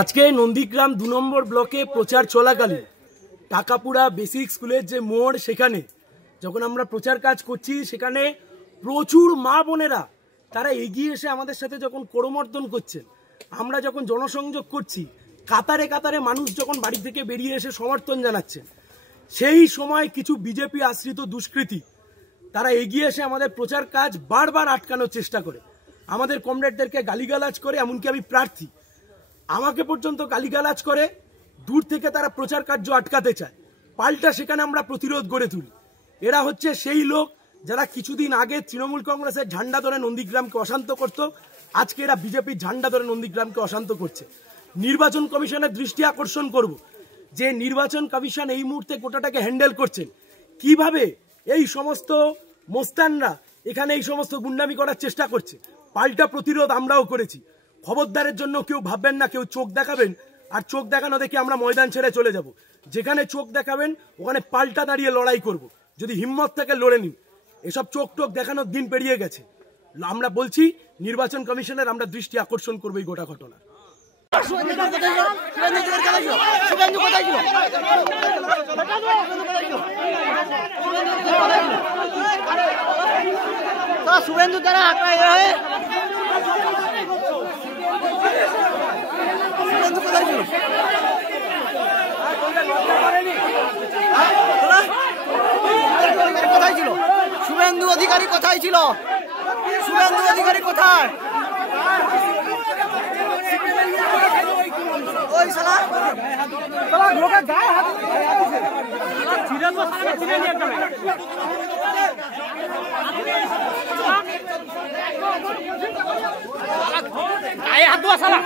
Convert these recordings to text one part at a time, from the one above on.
আজকে নন্দীগ্রাম 2 নম্বর ব্লকে প্রচার চলাকালীন টাকাপুরা বেসিক স্কুলের যে মোড়, সেখানে যখন আমরা প্রচার কাজ করছি, সেখানে প্রচুর মা বোনেরা তারা এগিয়ে এসে আমাদের সাথে যখন করমর্দন করছেন, আমরা যখন জনসংযোগ করছি, কাতারে কাতারে মানুষ যখন বাড়ি থেকে বেরিয়ে এসে সমর্থন জানাচ্ছেন, সেই সময় কিছু বিজেপি আশ্রিত দুষ্কৃতী তারা এগিয়ে এসে আমাদের প্রচার কাজ বারবার আটকানোর চেষ্টা করে, আমাদের কমরেডদেরকে গালিগালাজ করে। এমনকি আমি প্রার্থী, আমাকে পর্যন্ত গালিগালাজ করে, দূর থেকে তারা প্রচার কার্য আটকাতে চায়। পাল্টা সেখানে আমরা প্রতিরোধ গড়ে তুলি। এরা হচ্ছে সেই লোক যারা কিছুদিন আগে তৃণমূল কংগ্রেসের ঝান্ডা ধরে নন্দীগ্রামকে অশান্ত করত, আজকে এরা বিজেপির ঝান্ডা ধরে নন্দীগ্রামকে অশান্ত করছে। নির্বাচন কমিশনের দৃষ্টি আকর্ষণ করব যে নির্বাচন কমিশন এই মুহূর্তে গোটাটাকে হ্যান্ডেল করছেন, কিভাবে এই সমস্ত মোস্তানরা এখানে এই সমস্ত গুন্ডামি করার চেষ্টা করছে। পাল্টা প্রতিরোধ আমরাও করেছি। খবরদারের জন্য কেউ ভাববেন না কেউ চোখ দেখাবেন আর চোখ দেখানো দেখে আমরা ময়দান ছেড়ে চলে যাব। যেখানে চোখ দেখাবেন ওখানে পাল্টা দাঁড়িয়ে লড়াই করব। যদি হিম্মত থেকে লড়ে নিন। এসব চোখ টোক দেখানোর দিন পেরিয়ে গেছে। আমরা বলছি নির্বাচন কমিশনের আমরা দৃষ্টি আকর্ষণ করবো এই গোটা ঘটনা। শুভেন্দু দ্বারা কোথায় ছিল শুভেন্দু অধিকারী? কোথায় ছিল শুভেন্দু অধিকারী? কোথায় ওই শালা লোকের গায়ে হাত গায়ে হাত দেওয়া শালা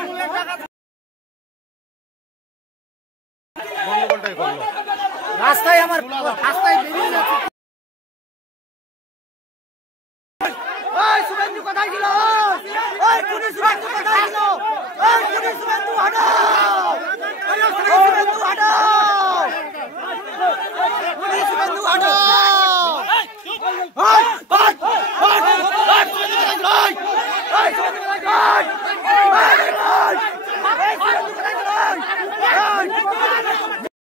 রাস্তায় আমার রাস্তায় বেরিয়ে যাচ্ছে। ওই শুভেন্দু কোথায় ছিল? ওই পুলিশ শুভেন্দু কোথায় ছিল? ওই পুলিশ শুভেন্দু হটাও! পুলিশ শুভেন্দু হটাও! পুলিশ শুভেন্দু হটাও!